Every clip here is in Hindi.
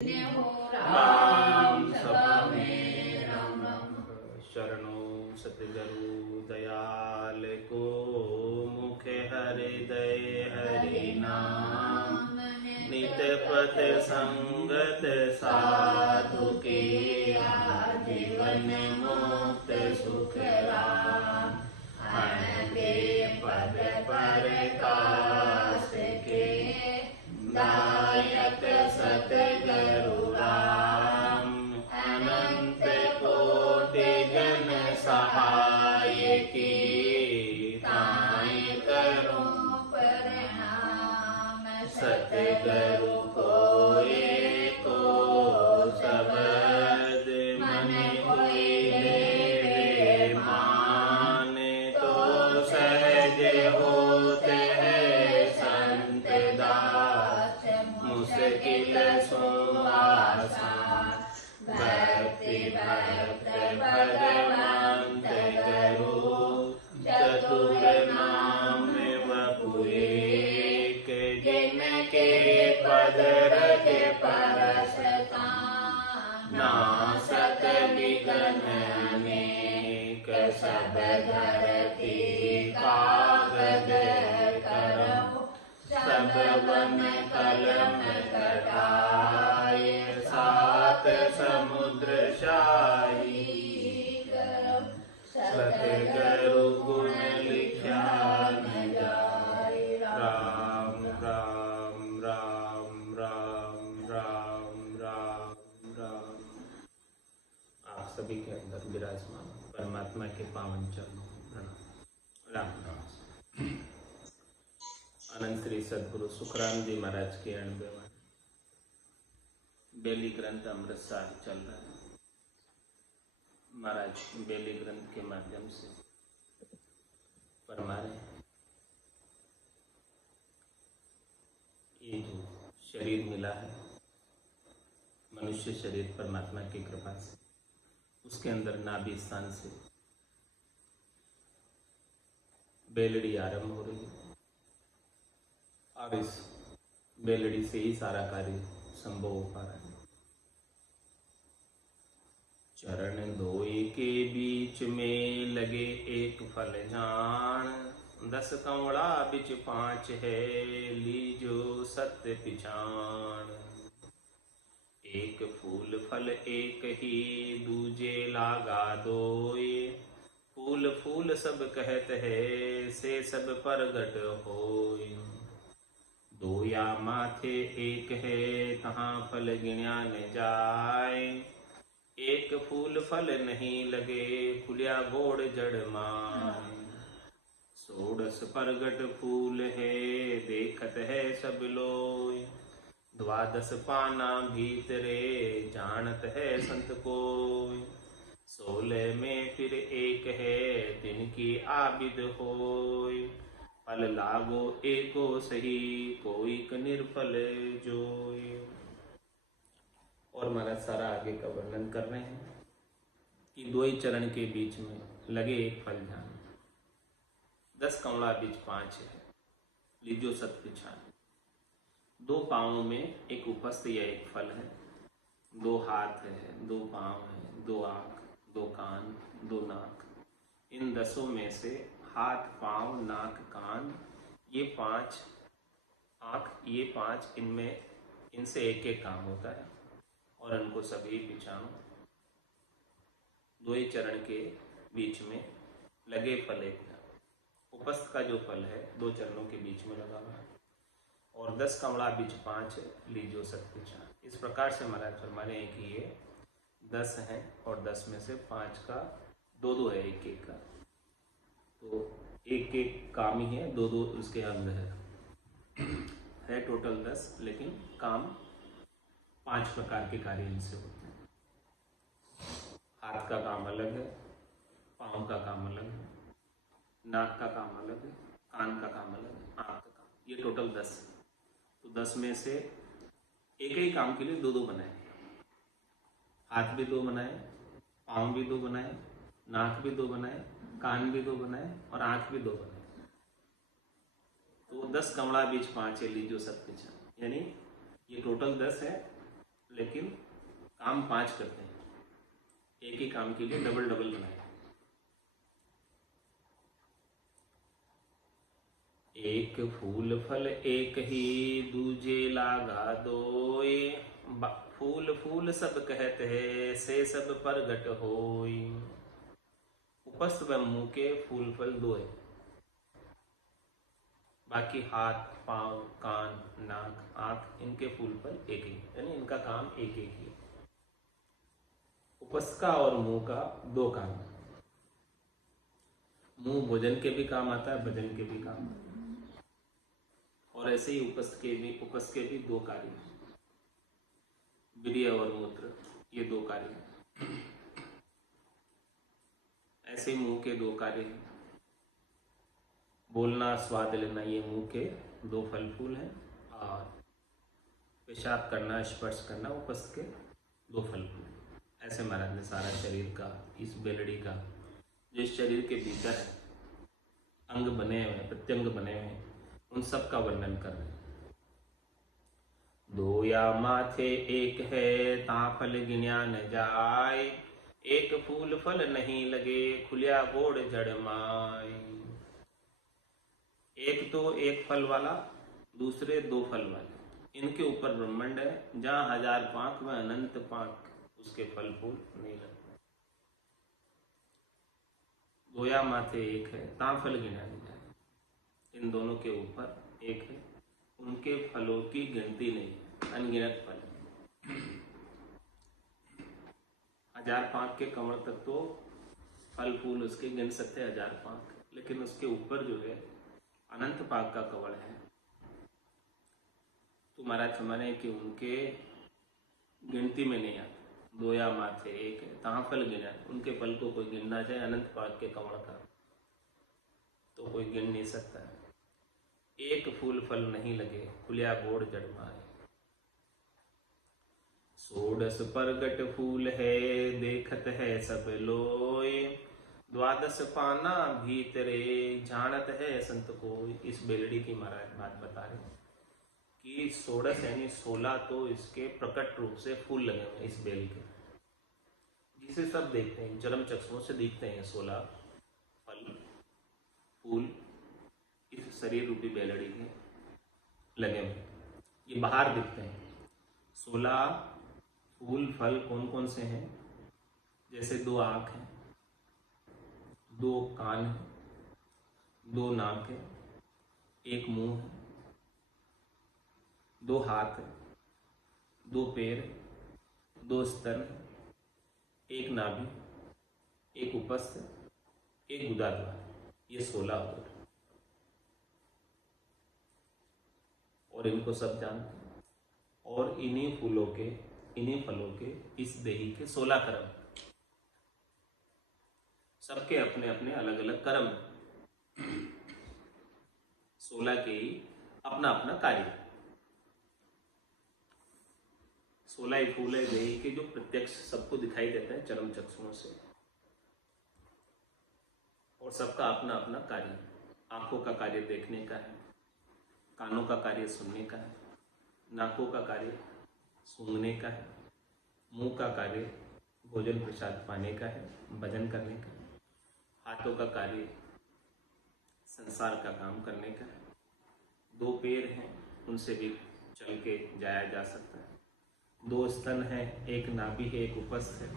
राम सभा में राम राम। शरणो सतगुरु दयाल को, मुख हृदय हरि नाम। नित पथ संगत साधु के, जीवन मुक्त सुख राम। अनके पद पर काश के, दायक सतगुरु राम। अनंत कोटि जन सहाय की, ताय करूं प्रणाम। सतगुरु को एको शब्द मन कोई लेवे मान। तो सहज होते हैं संत दास, मुश्किल सो आसान। भक्ति भक्त भगवंत गुरु, चतुर नाम वपु एक। जिनके पद रखे परस कान, नासत विघ्न अनेक। सब धरती कागज करो, सब वन कलम कटाए। सात समुद्र शाही करो, सतगुरु गुण लिखा न जाए। राम राम राम राम राम राम राम। आप सभी के अंदर विराजमान परमात्मा के पावन चरणों में प्रणाम। राम राम। अनंत श्री सदगुरु सुखराम जी महाराज के 90वां बेली ग्रंथ अमृतसर चल रहा है। महाराज बेली ग्रंथ के माध्यम से फरमा रहे हैं, ये जो शरीर मिला है मनुष्य शरीर परमात्मा की कृपा से, उसके अंदर नाभि स्थान से बेलड़ी आरंभ हो रही है और इस बेलड़ी से ही सारा कार्य संभव हो पा रहा है। चरण दोई के बीच में लगे एक फल जान। 10 कंवड़ा बिच 5 है, लीजो सत्य पिछान। एक फूल फल एक ही, दूजे लागा दोय। फूल फूल सब कहत है, से सब प्रगट होय। दो या माथे एक है, तहाँ फल गिन्या न जाय। एक फूल फल नहीं लगे, फुलिया गोड़ जड़ माय। 16 प्रगट फूल है, देखत है सब लोय। 12 पाना भीतरे, जानत है संत कोय। 16 में फिर एक है, तिनकी आबिद होय। फल लागो एको सही, कोई निर्फल जोय। और महाराज सारा आगे का वर्णन कर रहे हैं कि 2 ही चरण के बीच में लगे एक फल जान। 10 कंवड़ा बीच 5 है, लीजो सत पिछान। 2 पाँवों में एक उपस्थ या एक फल है, 2 हाथ है, 2 पाँव है, 2 आँख, 2 कान, 2 नाक। इन 10 में से हाथ, पाँव, नाक, कान, ये 5, आँख, ये 5, इनमें इनसे एक एक काम होता है और इनको सभी पिछानो। 2 ही चरण के बीच में लगे फल एक। उपस्थ का जो फल है 2 चरणों के बीच में लगा हुआ है और 10 कंवड़ा बीच 5 लीजो सत पिछान। इस प्रकार से महाराज फरमा रहे हैं कि ये 10 हैं और 10 में से 5 का 2-2 है, एक एक का। तो एक एक काम ही है, 2-2 उसके अंग है टोटल 10, लेकिन काम 5 प्रकार के कार्य इनसे होते हैं। हाथ का काम अलग है, पाँव का काम अलग है, नाक का काम अलग है, कान का काम अलग है, आँख का काम, ये टोटल 10 है। तो 10 में से एक ही काम के लिए 2-2 बनाए। हाथ भी 2 बनाए, पाँव भी 2 बनाए, नाक भी 2 बनाए, कान भी 2 बनाए और आँख भी 2 बनाए। तो 10 कमला बीच 5 है, लीजो सत पिछान, यानी ये टोटल 10 है लेकिन काम 5 करते हैं, एक ही काम के लिए डबल डबल बनाए। एक फूल फल एक ही दूजे लागा दोए, फूल फूल सब कहते हैं से सब प्रगट होई। उपस्थ व मुंह के फूल फल दो है, बाकी हाथ पांव कान नाक आंख इनके फूल फल एक ही, यानी इनका काम एक एक ही। उपस्थ का और मुंह का 2 काम। मुंह भोजन के भी काम आता है, भजन के भी काम आता है। और ऐसे ही उपस्थ के भी 2 कार्य, वीर्य और मूत्र, ये 2 कार्य। ऐसे मुंह के 2 कार्य हैं, बोलना स्वाद लेना, ये मुंह के 2 फल फूल हैं, और पेशाब करना स्पर्श करना उपस्थ के 2 फल फूल। ऐसे महाराज ने सारा शरीर का, इस बेलड़ी का, जिस शरीर के भीतर है अंग बने हुए, प्रत्यंग बने हुए, उन सब का वर्णन कर रहे हैं। 2 या माथे एक है ता फल गिन्या न जाय, एक फूल फल नहीं लगे खुलिया गोड़ जड़ माय। एक तो एक फल वाला, दूसरे 2 फल वाले, इनके ऊपर ब्रह्मांड है, जहां 1000 पांख व अनंत पांख उसके फल फूल नहीं लगते। 2 या माथे एक है ता फल गिना नहीं जाए, इन दोनों के ऊपर एक है, उनके फलों की गिनती नहीं है, अनगिनत फल। 1000 पांख के कमल तक तो फल फूल उसके गिन सकते हैं 1000 पांख, लेकिन उसके ऊपर जो है अनंत पाक का कवल है, तो महाराज समझे कि उनके गिनती में नहीं आता। 2 या माथे एक है तहाँ फल गिना, उनके फल को कोई गिनना चाहे अनंत पाक के कवल का, तो कोई गिन नहीं सकता है। एक फूल फल नहीं लगे खुलिया गोड़ जड़ माए, 16 प्रगट फूल है देखत है सब लोय, 12 पाना भीतरे जानत है संत कोई। इस बेलड़ी की महाराज बात बता रहे हैं कि 16 यानी 16 तो इसके प्रकट रूप से फूल लगे हुए इस बेल के, जिसे सब देखते हैं, चरम चक्षुओं से दिखते हैं 16 फल फूल इस शरीर रूपी बेलड़ी के लगे हुए, ये बाहर दिखते हैं। 16 फूल फल कौन कौन से हैं? जैसे 2 आंख हैं, 2 कान है, 2 नाक है, 1 मुंह है, 2 हाथ है, 2 पैर, 2 स्तन, 1 नाभि, 1 उपस्थ, 1 गुदा द्वार, ये 16 हो गए। और इनको सब जानते हैं, और इन्हीं फूलों के, इन्हीं फलों के, इस देही के 16 कर्म, सबके अपने अपने अलग अलग कर्म, 16 के ही अपना अपना कार्य। 16 ही फूल है देही के जो प्रत्यक्ष सबको दिखाई देते हैं चरम चक्षुओं से, और सबका अपना अपना कार्य। आंखों का कार्य देखने का है, कानों का कार्य सुनने का है, नाकों का कार्य सूंघने का है, मुंह का कार्य भोजन प्रसाद पाने का है, भजन करने का है, हाथों का कार्य संसार का काम करने का है, 2 पैर हैं उनसे भी चल के जाया जा सकता है, 2 स्तन है, 1 नाभि है, 1 उपस्थ है,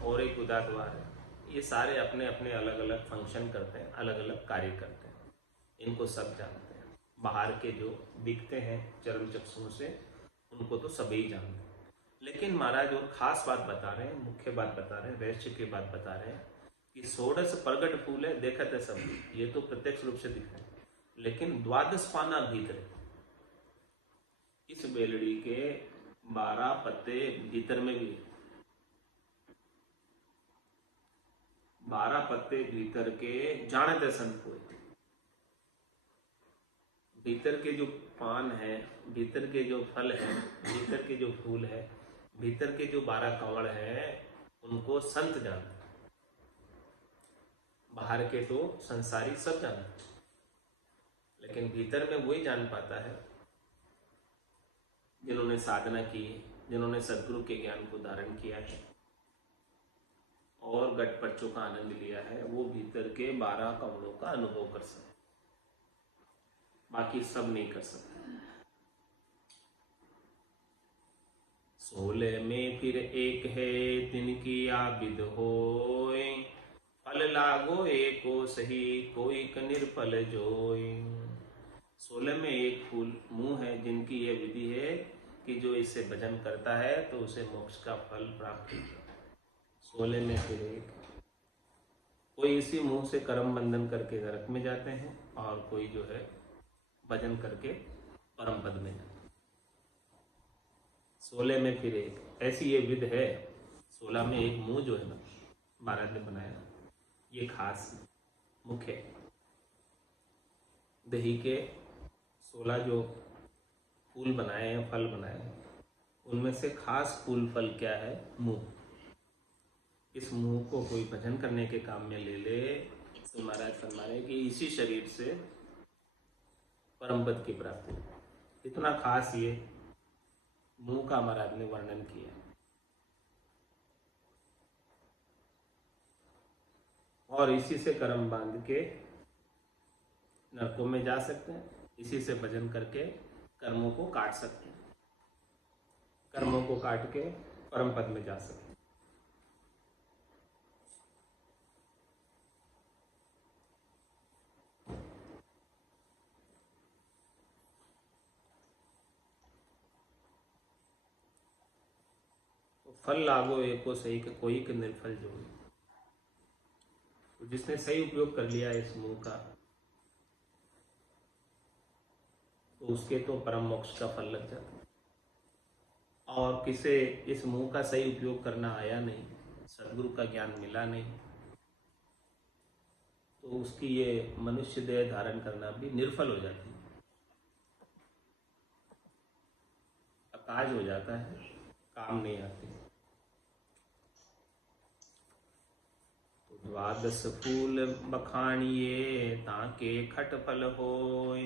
और 1 गुदा द्वार है। ये सारे अपने अपने अलग अलग फंक्शन करते हैं, अलग अलग कार्य करते हैं, इनको सब जानते हैं। बाहर के जो दिखते हैं चरम चक्षुओं से, उनको तो सभी जानते हैं, लेकिन महाराज और खास बात बता रहे हैं, मुख्य बात बता रहे हैं, रहस्य की बात बता रहे हैं कि 16 प्रगट फूल है देखत है सब, ये तो प्रत्यक्ष रूप से दिख रहे हैं, लेकिन 12 पाना भीतर, इस बेलड़ी के 12 पत्ते भीतर में भी, 12 पत्ते भीतर के जानत है संत कोई। भीतर के जो पान है, भीतर के जो फल है, भीतर के जो फूल है, भीतर के जो 12 कवड़ है, उनको संत जानते हैं। बाहर के तो संसारी सब जानते हैं, लेकिन भीतर में वही जान पाता है जिन्होंने साधना की, जिन्होंने सदगुरु के ज्ञान को धारण किया है और घट पर्चों का आनंद लिया है, वो भीतर के 12 कमलों का अनुभव कर सकते, बाकी सब नहीं कर सकते। 16 में फिर एक है तिनकी आबिद होय, फल लागो एको सही कोई क निर्फल जोय। 16 में एक फूल मुंह है जिनकी यह विधि है कि जो इससे भजन करता है तो उसे मोक्ष का फल प्राप्त होता है। 16 में फिर एक, कोई इसी मुंह से कर्म बंधन करके नरक में जाते हैं और कोई जो है भजन करके परम पद में जाते हैं। 16 में फिर एक, ऐसी ये विध है। 16 में एक मुंह जो है ना महाराज ने बनाया, ये खास मुख्य है। दही के 16 जो फूल बनाए हैं, फल बनाए हैं, उनमें से खास फूल फल क्या है? मुंह। इस मुंह को कोई भजन करने के काम में ले ले तो महाराज फरमा रहे कि इसी शरीर से परम पद की प्राप्ति। इतना खास ये मुंह का महाराज ने वर्णन किया और इसी से कर्म बांध के नरकों में जा सकते हैं, इसी से भजन करके कर्मों को काट सकते हैं, कर्मों को काट के परम पद में जा सकते हैं। तो फल लागो एको सही के कोई के निर्फल जो, तो जिसने सही उपयोग कर लिया इस मुंह का तो उसके तो परम मोक्ष का फल लग जाता है। और किसे इस मुंह का सही उपयोग करना आया नहीं, सदगुरु का ज्ञान मिला नहीं, तो उसकी ये मनुष्य देह धारण करना भी निर्फल हो जाती है, अकाज हो जाता है, काम नहीं आती। तो 12 फूल बखानिए ताके खट फल होय,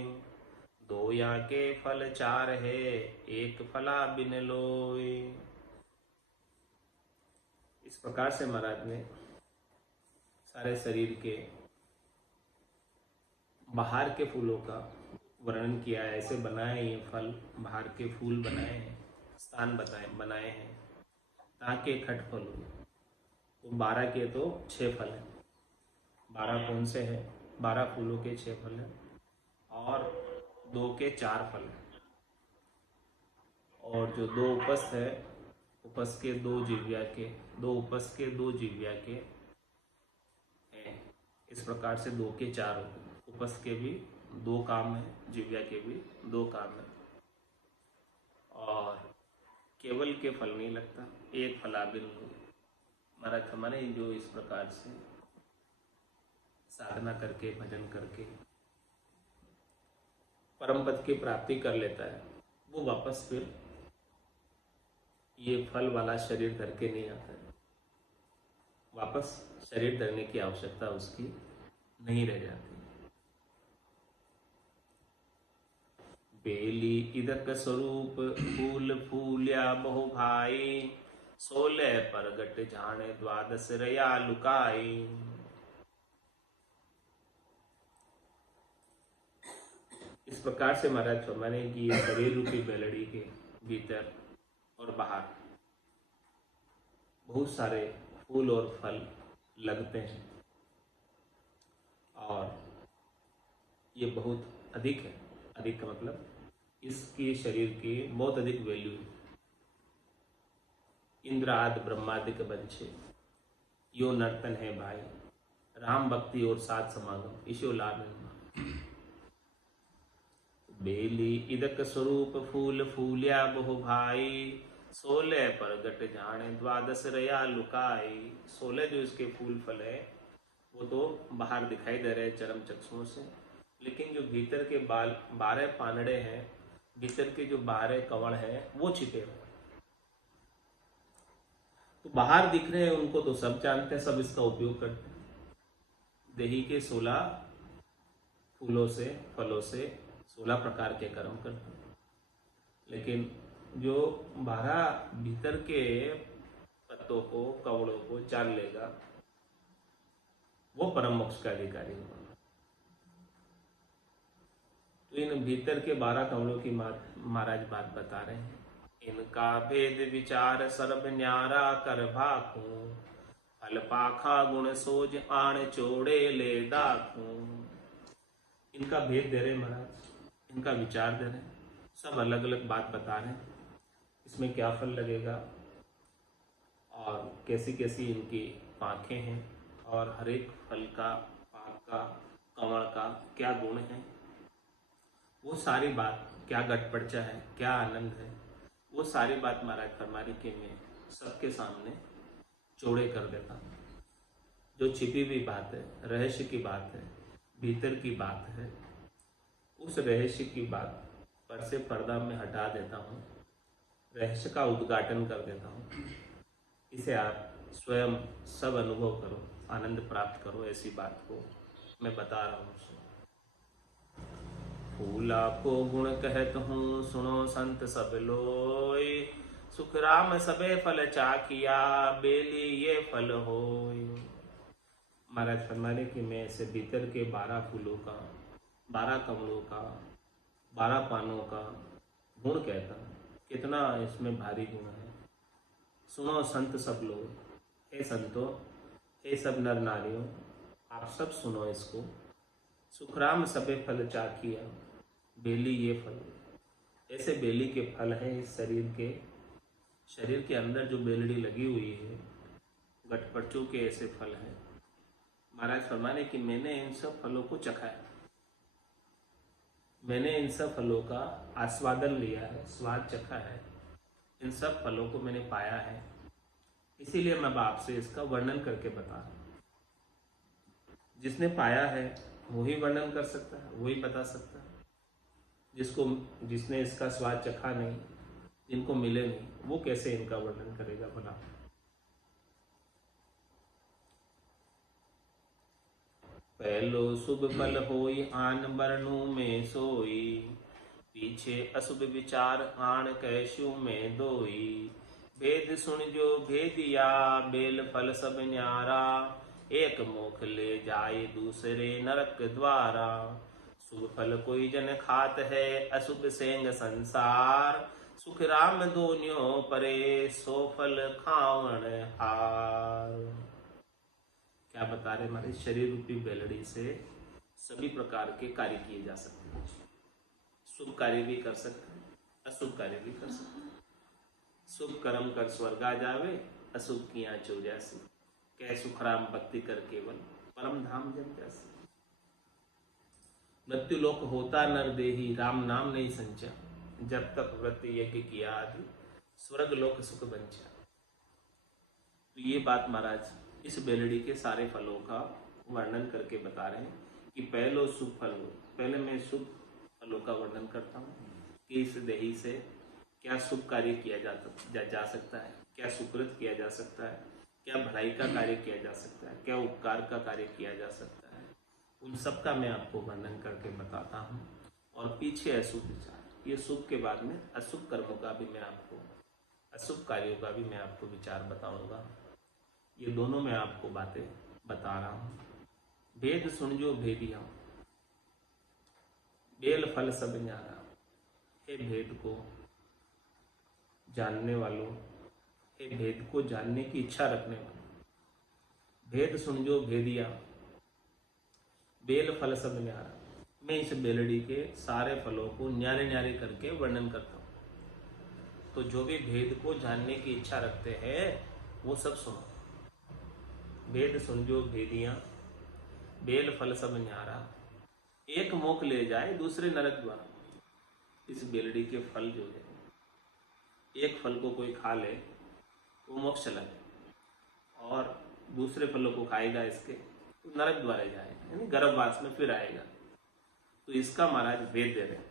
2 या के फल 4 है एक फला बिन लोय। इस प्रकार से महाराज ने सारे शरीर के बाहर के फूलों का वर्णन किया है। ऐसे बनाए ये फल, बाहर के फूल बनाए हैं, स्थान बनाए हैं ताकि खट फल हो। तो 12 के तो 6 फल हैं। 12 कौन से हैं? 12 फूलों के 6 फल हैं और 2 के 4 फल हैं। और जो 2 उपस्थ है, उपस्थ के 2 जिव्या के, 2 उपस्थ के 2 जिव्या के हैं। इस प्रकार से 2 के 4 होते हैं। उपस्थ के भी 2 काम है, जिव्या के भी 2 काम है और केवल के फल नहीं लगता, एक फलाबिन महाराज हमारे जो इस प्रकार से साधना करके भजन करके परम पद की प्राप्ति कर लेता है, वो वापस फिर ये फल वाला शरीर धर के नहीं आता है। वापस शरीर धरने की आवश्यकता उसकी नहीं रह जाती। बेली इदक स्वरूप फूल फूल्या बहु भाई, 16 परगट जाने 12 रया लुकाई। इस प्रकार से महाराज फरमाने की ये शरीर रूपी बेलड़ी के भीतर और बाहर बहुत सारे फूल और फल लगते हैं और ये बहुत अधिक है। अधिक का मतलब इसकी शरीर की बहुत अधिक वैल्यू है। इंद्र आदि ब्रह्मादिक बंछे यो नर्तन है भाई, राम भक्ति और साथ समागम इशो लाभ। बेली इदक स्वरूप फूल फूल्या बहु भाई, 16 परगट जाने 12 रया लुकाई। 16 जो इसके फूल फल है वो तो बाहर दिखाई दे रहे चरम चक्षुओं से, लेकिन जो भीतर के 12 पानड़े हैं, भीतर के जो 12 कवड़ हैं वो छिपे हुए। तो बाहर दिख रहे हैं उनको तो सब जानते हैं, सब इसका उपयोग करते हैं। दही के 16 फूलों से, फलों से 16 प्रकार के कर्म करते हैं, लेकिन जो 12 भीतर के पत्तों को, कवड़ों को चार लेगा, वो परम मोक्ष का अधिकारी होगा। तो इन भीतर के 12 कमलों की महाराज बात बता रहे हैं। इनका भेद विचार सर्व न्यारा कर भाखू, फल पाखा गुण सोज आण चोड़े ले दाखू। इनका भेद दे रहे महाराज, इनका विचार दे रहे, सब अलग अलग बात बता रहे हैं। इसमें क्या फल लगेगा और कैसी कैसी इनकी पाखें हैं, और हर एक फल का, पाक का, कमल का क्या गुण है, वो सारी बात, क्या गटपड़चा है, क्या आनंद है, वो सारी बात महाराज फरमाने के मैं सबके सामने चौड़े कर देता हूँ। जो छिपी हुई बात है, रहस्य की बात है, भीतर की बात है, उस रहस्य की बात पर से पर्दा में हटा देता हूँ, रहस्य का उद्घाटन कर देता हूँ। इसे आप स्वयं सब अनुभव करो, आनंद प्राप्त करो। ऐसी बात को मैं बता रहा हूँ। फूला को गुण कहत हूँ, सुनो संत सब लोय, सुख राम सबे फल चाखिया, बेली ये फल होय। महाराज फरमाने की मैं ऐसे भीतर के 12 फूलों का, 12 कमलों का, 12 पानों का गुण कहता हूँ। कितना इसमें भारी गुण है। सुनो संत सब लोग, हे संतो, हे सब नर नारियों, आप सब सुनो इसको। सुखराम सबे फल चाखिया, बेली ये फल। ऐसे बेली के फल हैं इस शरीर के अंदर जो बेलड़ी लगी हुई है, गटपड़चों के ऐसे फल हैं। महाराज फरमाने कि मैंने इन सब फलों को चखा है, मैंने इन सब फलों का आस्वादन लिया है, स्वाद चखा है, इन सब फलों को मैंने पाया है, इसीलिए मैं आपसे इसका वर्णन करके बता रहा हूं। जिसने पाया है वही वर्णन कर सकता है, वही बता सकता है। जिसने इसका स्वाद चखा नहीं, जिनको मिले नहीं, वो कैसे इनका वर्णन करेगा भला। पहलो शुभ फल होई, आन बरनु में सोई, पीछे अशुभ विचार आन कैशु में दोई। भेद सुन जो भेदिया, बेल फल सब न्यारा, एक मुख ले जाए दूसरे नरक द्वारा। शुभ फल कोई जन खात है, अशुभ सेंग संसार, सुख राम दोन्यों परे, सो फल खावण हार। क्या बता रहे हमारे शरीर रूपी बेलड़ी से सभी प्रकार के कार्य किए जा सकते हैं। शुभ कार्य भी कर सकते हैं, अशुभ कार्य भी कर सकते हैं। शुभ कर्म कर स्वर्ग आ जावे, अशुभ किया चौजासी, कह सुखराम भक्ति कर केवल परम धाम जम जासी। मृत्यु लोक होता नर देही, राम नाम नहीं संचा, जब तक व्रत यज्ञ किया आदि, स्वर्ग लोक सुख बंचा। तो ये बात महाराज इस बेलड़ी के सारे फलों का वर्णन करके बता रहे हैं कि पहलो शुभ फल हो। पहले मैं शुभ फलों का वर्णन करता हूँ कि इस देही से क्या शुभ कार्य किया जा सकता है, क्या सुकृत किया जा सकता है, क्या भलाई का कार्य किया जा सकता है, क्या उपकार का कार्य किया जा सकता है। उन सब का मैं आपको वर्णन करके बताता हूँ। और पीछे अशुभ विचार, ये शुभ के बाद में अशुभ कर्मों का भी मैं आपको, अशुभ कार्यों का भी मैं आपको विचार बताऊंगा। ये दोनों मैं आपको बातें बता रहा हूँ। भेद सुन जो भेदिया, बेल फल सब न्यारा। हे भेद को जानने वालों, हे भेद को जानने की इच्छा रखने वालों, भेद सुन जो भेदिया, बेल फल सब न्यारा। मैं इस बेलड़ी के सारे फलों को न्यारे न्यारे करके वर्णन करता हूँ। तो जो भी भेद को जानने की इच्छा रखते हैं वो सब सुनो। भेद सुन जो भेदिया, बेल फल सब न्यारा, एक मुख ले जाए दूसरे नरक द्वारा। इस बेलड़ी के फल जो है, एक फल को कोई खा ले वो मोक्ष चला जाए, और दूसरे फलों को खाएगा इसके तो नरक द्वारा जाएगा, यानी गर्भवास में फिर आएगा। तो इसका महाराज भेद दे रहे हैं।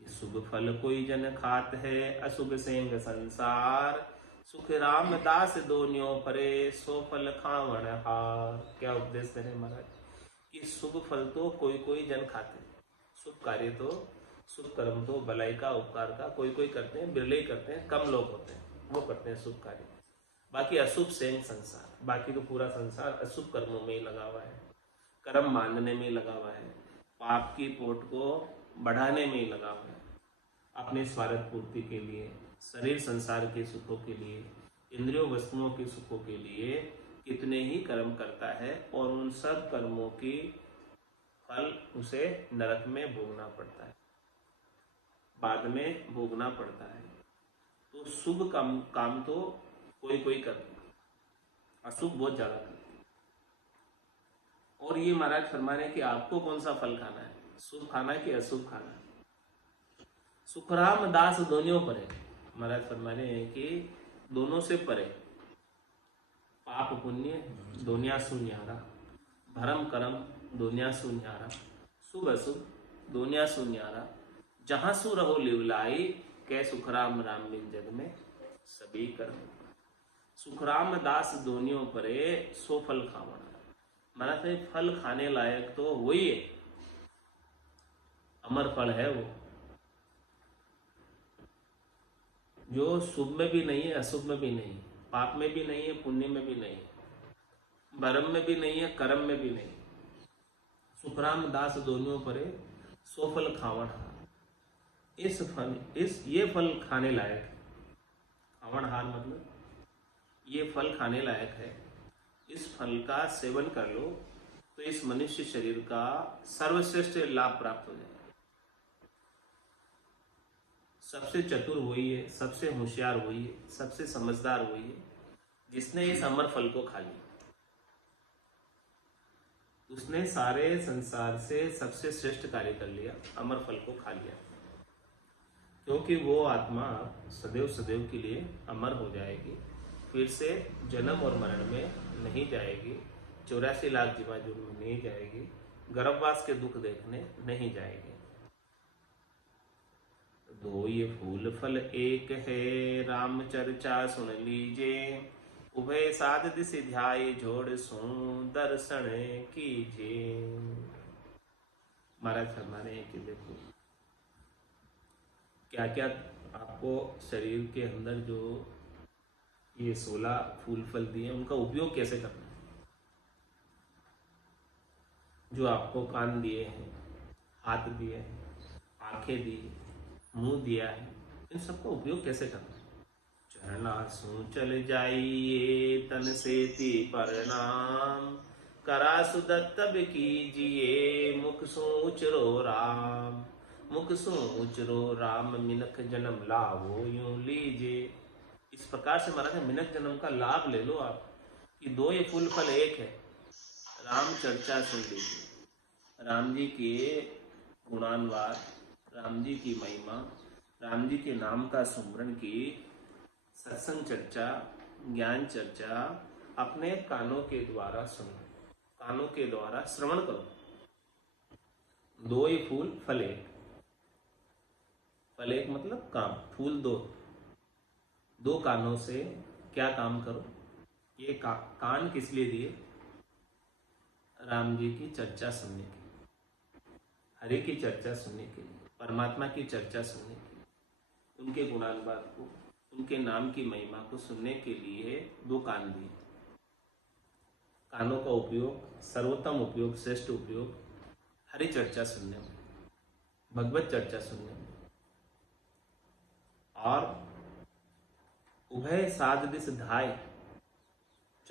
शुभ फल कोई जन खात है, अशुभ सेंग संसार, सुख राम दास दोन्यों परे, सो फल खावण हार। क्या उपदेश दे रहे महाराज कि शुभ फल तो कोई कोई जन खाते, शुभ कार्य तो शुभ कर्म तो भलाई का, उपकार का कोई कोई करते हैं, बिरले ही करते हैं, कम लोग होते हैं वो करते हैं शुभ कार्य। बाकी अशुभ से संसार, बाकी तो पूरा संसार अशुभ कर्मों में ही लगा हुआ है, कर्म बांधने में ही लगा हुआ है, पाप की पोट को बढ़ाने में ही लगा हुआ है, अपनी स्वार्थ पूर्ति के लिए, शरीर संसार के सुखों के लिए, इंद्रियों वस्तुओं के सुखों के लिए कितने ही कर्म करता है और उन सब कर्मों की फल उसे नरक में भोगना पड़ता है, बाद में भोगना पड़ता है। तो शुभ काम तो कोई कोई करता है, अशुभ बहुत ज्यादा करता है। और ये महाराज फरमा रहे हैं कि आपको कौन सा फल खाना है, शुभ खाना है कि अशुभ खाना है। सुखराम दास दोनों परे, महाराज फरमा रहे हैं कि दोनों से परे, पाप पुण्य दुनिया सुन्यारा, धर्म कर्म दुनिया सुन्यारा, शुभ अशुभ दुनिया सुन्यारा, जहां सु रहो लिवलाई, कै सुखराम राम बिन जग में सभी कर्म। सुखराम दास दोनियों परे सो फल खावना, माना तो फल खाने लायक तो वही है, अमर फल है वो, जो शुभ में भी नहीं है, अशुभ में भी नहीं है, पाप में भी नहीं है, पुण्य में भी नहीं है, भरम में भी नहीं है, कर्म में भी नहीं। सुखराम दास दोनों परे सो फल खावण, ये फल खाने लायक, खावण हार मतलब ये फल खाने लायक है, इस फल का सेवन कर लो तो इस मनुष्य शरीर का सर्वश्रेष्ठ लाभ प्राप्त हो जाएगा। सबसे चतुर वही है, सबसे होशियार वही है, सबसे समझदार वही है जिसने इस अमर फल को खा लिया। उसने सारे संसार से सबसे श्रेष्ठ कार्य कर लिया, अमर फल को खा लिया, क्योंकि वो आत्मा सदैव सदैव के लिए अमर हो जाएगी, फिर से जन्म और मरण में नहीं जाएगी, 84 लाख जीवाजून में नहीं जाएगी, गर्भवास के दुख देखने नहीं जाएगी। दो ये फूल फल एक है, राम चर्चा सुन लीजे, उभय साध दिस ध्याय जोड़ सो दर्शन कीजिए। महाराज फरमा रहे हैं कि देखो क्या क्या आपको शरीर के अंदर जो ये 16 फूल फल दिए उनका उपयोग कैसे करना है। जो आपको कान दिए हैं, हाथ दिए हैं, आंखें दी, मुंह दिया है, इन सबका उपयोग कैसे करना है। चरणासु चल जाइए तन सेति प्रणाम, करासु दत्तब कीजिए मुख सो उचरो राम, मुख सो उचरो राम मिनख जन्म लाभो यूं लीजिए। इस प्रकार से महाराज मिनख जन्म का लाभ ले लो आप, कि दो ये फूल फल एक है, राम चर्चा सुन लीजिए, राम जी के गुणान्वार, राम जी की महिमा, राम जी के नाम का सुमरण की सत्संग चर्चा, ज्ञान चर्चा अपने कानों के द्वारा सुनो, कानों के द्वारा श्रवण करो। दो ही फूल फल एक, फल एक मतलब काम, फूल दो, दो कानों से क्या काम करो। ये कान किस लिए दिए, राम जी की चर्चा सुनने के लिए, हरि की चर्चा सुनने के लिए, परमात्मा की चर्चा सुनने के लिए, उनके गुणानुवाद को, उनके नाम की महिमा को सुनने के लिए दो कान दिए। कानों का उपयोग, सर्वोत्तम उपयोग, श्रेष्ठ उपयोग हरि चर्चा सुनने में, भगवत चर्चा सुनने में। और उभय साध दिस धाय,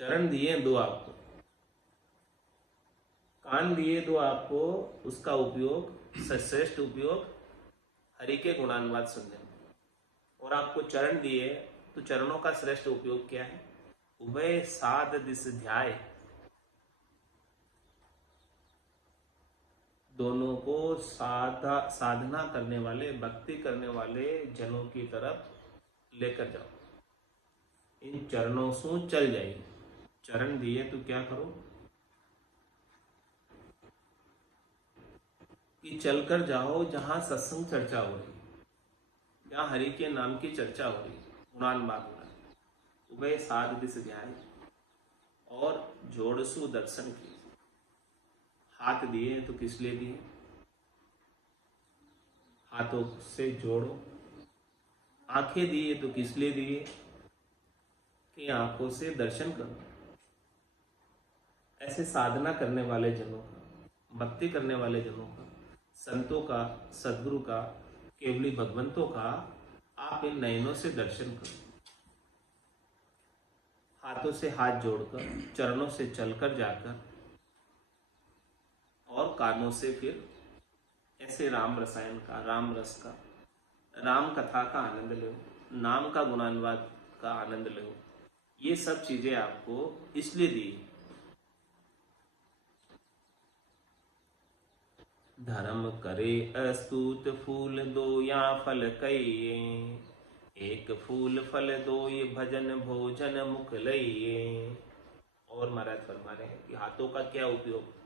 चरण दिए दो आपको, कान दिए दो आपको, उसका उपयोग, श्रेष्ठ उपयोग हरि के गुणानुवाद सुनने में। और आपको चरण दिए तो चरणों का श्रेष्ठ उपयोग क्या है, उभय साध दिस ध्याय, दोनों को साधना करने वाले, भक्ति करने वाले जनों की तरफ लेकर जाओ। इन चरणों से चल जाइए। चरण दिए तो क्या करो कि चलकर जाओ जहां सत्संग चर्चा हो रही, जहां हरि के नाम की चर्चा हो रही, गुणान बात हो रहा है। उभय साध दिस ध्याय और जोड़सु दर्शन की। हाथ दिए तो किस लिए दिए, हाथों से जोड़ो। आंखें दिए तो किस लिए दिए कि आंखों से दर्शन करो। ऐसे साधना करने वाले जनों का, भक्ति करने वाले जनों का, संतों का, सदगुरु का, केवली भगवंतों का आप इन नयनों से दर्शन करो। हाथों से हाथ जोड़कर, चरणों से चलकर जाकर, और कानों से फिर ऐसे राम रसायन का, राम रस का, राम कथा का आनंद लो, नाम का गुणानुवाद का आनंद लो। ये सब चीजें आपको इसलिए दी। धर्म करे अस्तुत फूल दो या फल कइये, एक फूल फल दो ये भजन भोजन मुख लइये। और महाराज फरमा रहे हैं कि हाथों का क्या उपयोग।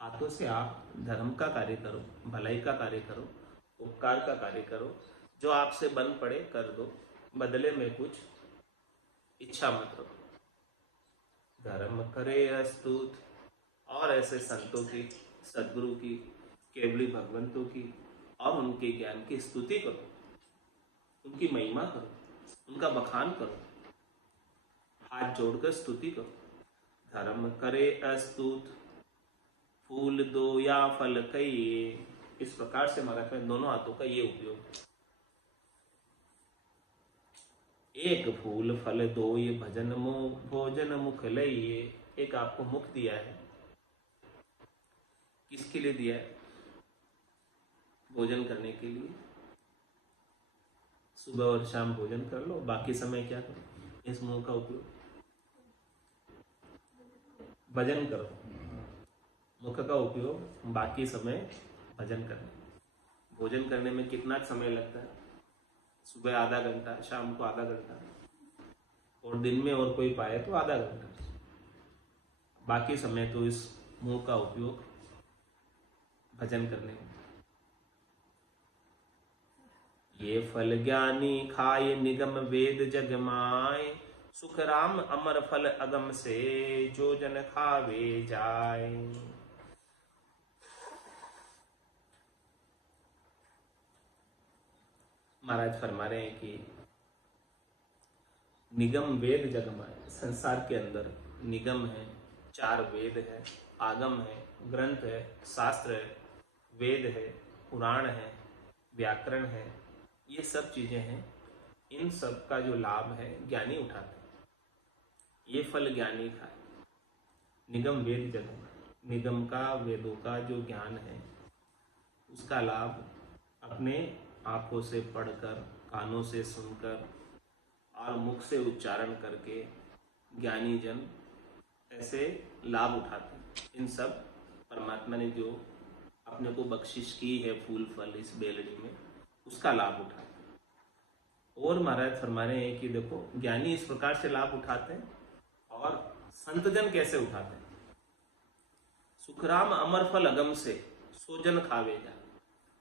हाथों से आप धर्म का कार्य करो, भलाई का कार्य करो, उपकार का कार्य करो। जो आपसे बन पड़े कर दो, बदले में कुछ इच्छा मत रखो। धर्म करे अस्तुत, और ऐसे संतों की, सदगुरु की, केवली भगवंतों की और उनके ज्ञान की स्तुति करो, उनकी महिमा करो, उनका बखान करो, हाथ जोड़कर स्तुति करो। धर्म करे अस्तुत फूल दो या फल कइये। इस प्रकार से हमारा दोनों हाथों का ये उपयोग। एक फूल फल दो ये भजन भोजन मुख लइये। एक आपको मुख दिया है, किसके लिए दिया है? भोजन करने के लिए। सुबह और शाम भोजन कर लो, बाकी समय क्या करो? इस मुंह का उपयोग भजन करो। मुख का उपयोग बाकी समय भजन करने। भोजन करने में कितना समय लगता है? सुबह आधा घंटा, शाम को आधा घंटा, और दिन में और कोई पाए तो आधा घंटा। बाकी समय तो इस मुंह का उपयोग भजन करने में। ये फल ज्ञानी खाए निगम वेद जग माय, सुख राम अमर फल अगम से जो जन खावे जाए। महाराज फरमा रहे हैं कि निगम वेद जग माय, संसार के अंदर निगम है, 4 वेद है, आगम है, ग्रंथ है, शास्त्र है, वेद है, पुराण है, व्याकरण है, ये सब चीजें हैं। इन सब का जो लाभ है ज्ञानी उठाते हैं। ये फल ज्ञानी खाए। निगम वेद जग माय, निगम का, वेदों का जो ज्ञान है उसका लाभ अपने आंखों से पढ़कर, कानों से सुनकर और मुख से उच्चारण करके ज्ञानी जन ऐसे लाभ उठाते हैं। इन सब परमात्मा ने जो अपने को बख्शिश की है फूल फल इस बेलड़ी में, उसका लाभ उठाते हैं। और महाराज फरमा रहे हैं कि देखो, ज्ञानी इस प्रकार से लाभ उठाते हैं और संतजन कैसे उठाते हैं। सुखराम अमर फल अगम से सो जन खावे जा।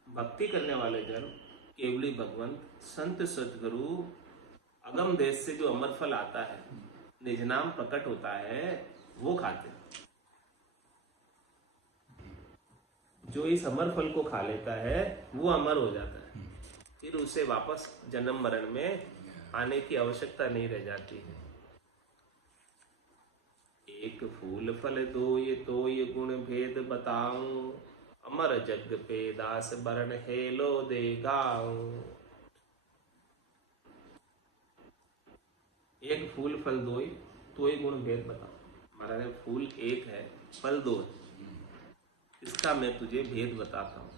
भक्ति करने वाले जन, केवली भगवंत, संत सतगुरु, अगम देश से जो अमर फल आता है, निज नाम प्रकट होता है, वो खाते हैं। जो इस अमर फल को खा लेता है वो अमर हो जाता है, फिर उसे वापस जन्म मरण में आने की आवश्यकता नहीं रह जाती है। एक फूल फल दो ये गुण भेद बताऊं, अमर जग पे दास बरन हेलो दे गाऊं। एक फूल फल दो ये गुण भेद बताऊं। महाराज फूल एक है, फल 2 है, इसका मैं तुझे भेद बताता हूं।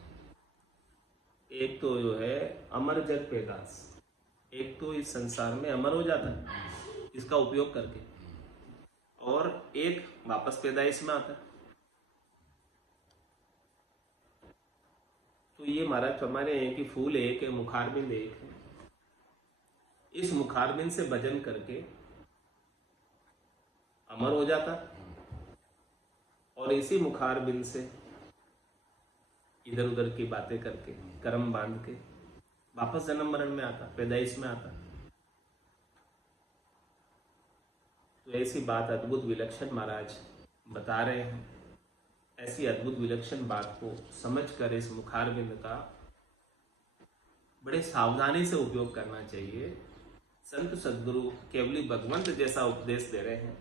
एक तो जो है अमर जग पे दास, एक तो इस संसार में अमर हो जाता है इसका उपयोग करके, और एक वापस पैदाइश में आता है। तो ये महाराज हमारे हैं कि फूल एक है, मुखारबिंद एक है। इस मुखारबिंद से भजन करके अमर हो जाता, और इसी मुखारबिंद से इधर उधर की बातें करके, कर्म बांध के वापस जन्म मरण में आता, पैदाइश में आता। तो ऐसी बात अद्भुत विलक्षण महाराज बता रहे हैं। ऐसी अद्भुत विलक्षण बात को समझकर इस मुखारबिंद का बड़े सावधानी से उपयोग करना चाहिए। संत सद्गुरु केवली भगवंत जैसा उपदेश दे रहे हैं,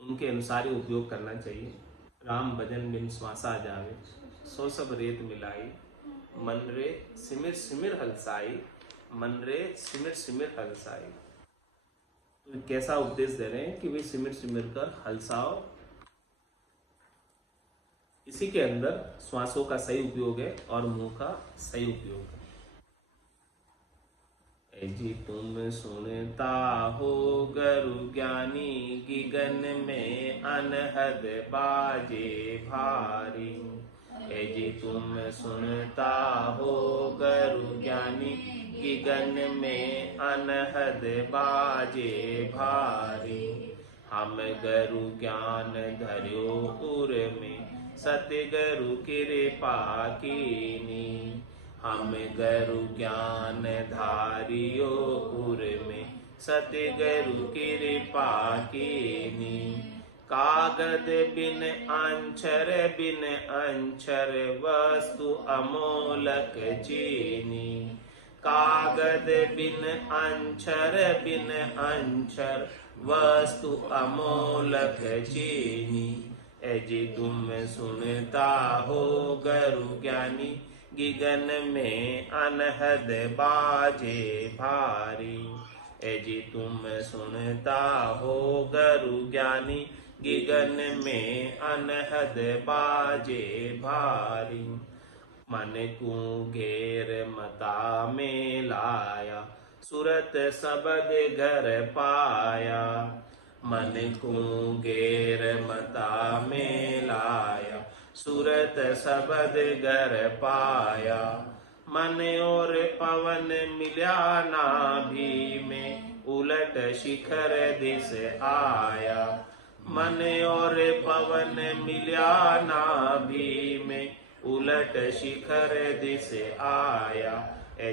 उनके अनुसार ही उपयोग करना चाहिए। राम भजन बिन श्वासा जावे, सो सब रेत मिलाई, मन रे सिमिर सिमिर हलसाई, मन रे सिमिर सिमिर हलसाई। तो कैसा उपदेश दे रहे हैं कि वे सिमिर सिमिर कर हलसाओ। इसी के अंदर श्वासों का सही उपयोग है और मुंह का सही उपयोग है। जी तुम सुनता हो गुरु ज्ञानी, गगन में अनहद बाजे भारी। जी तुम सुनता हो गुरु ज्ञानी, गगन में अनहद बाजे भारी। हम गुरु ज्ञान धर्यो उर में, सतगुरु कृपा कीनी। हम गुरु ज्ञान धारियो उर में, सतगुरु कृपा कीनी। कागद बिन अंचर वस्तु अमोलक चीनी। कागद बिन अंचर वस्तु अमोलक चीनी। जी तुम सुनता हो गुरु ज्ञानी, गगन में अनहद बाजे भारी। जी तुम सुनता हो गुरु ज्ञानी, गगन में अनहद बाजे भारी। मन को घेर मता में लाया, सूरत सबद घर पाया। मन को घेर मता में लाया, सूरत सबद घर पाया। मन और पवन मिल्या नाभि में, उलट शिखर दिस आया। मन और पवन मिल्या नाभि में, उलट शिखर दिस आया।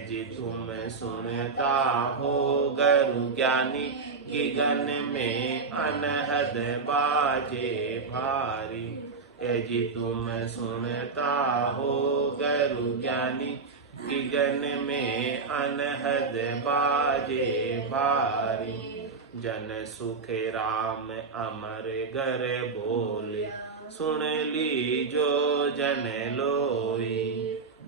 जी तुम सुनता हो गुरु ज्ञानी, गगन में अनहद बाजे भारी। जी तुम सुनता हो गुरु ज्ञानी, गगन में अनहद बाजे भारी। जन सुख राम अमर घर बोले, सुन लीजो जन लोई।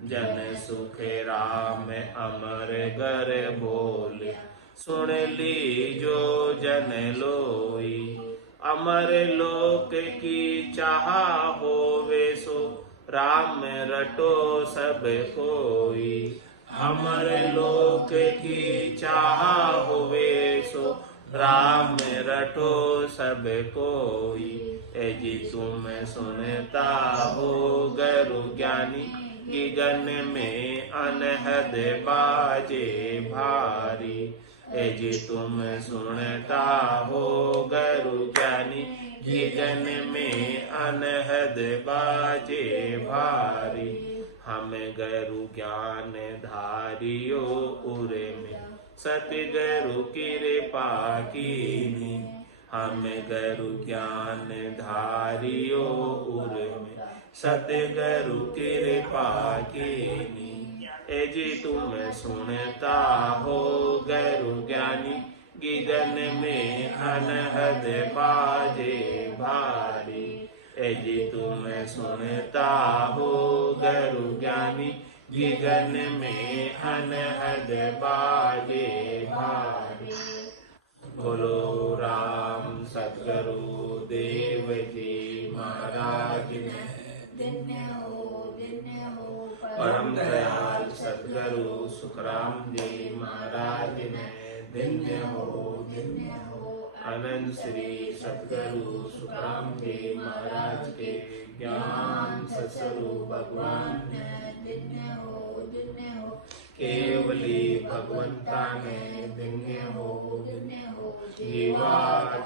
जन सुख राम अमर घर बोले, सुन लीजो जन लोई। अमर लोक की चाह होवे सो, राम रटो सब कोई। अमर लोक की चाह होवे सो, राम रटो सब कोई। जी तुम सुनता हो गुरु ज्ञानी, गगन में अनहद बाजे भारी। जी तुम सुनता हो गुरु ज्ञानी, गगन में अनहद बाजे भारी। हम गुरु ज्ञान धारियो उर में, सतगुरु कृपा कीनी। हम गुरु ज्ञान धारियो उर में, सतगुरु कृपा कीनी। जी तुम सुनता हो गुरु ज्ञानी, गगन में अनहद बाजे भारी। जी तुम सुनता हो गुरु ज्ञानी, गगन में अनहद बाजे भारी। बोलो राम सतगुरु देव जी महाराज ने, परम दयाल सतगुरु सुखराम जी महाराज ने, धन्य हो धन्य हो। अनंत श्री सतगुरु सुखराम जी महाराज के ज्ञान सत्स्वरूप भगवान ने, धन्य हो धन्य हो। केवली भगवंता ने, धन्य हो धन्य हो। जीवा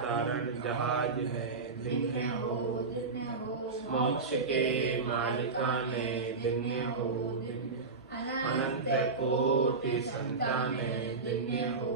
तारण जहाज है, धन्य हो धन्य हो। मोक्ष के मालिका ने, धन्य हो धन्य। अनंत कोटि संतान, धन्य हो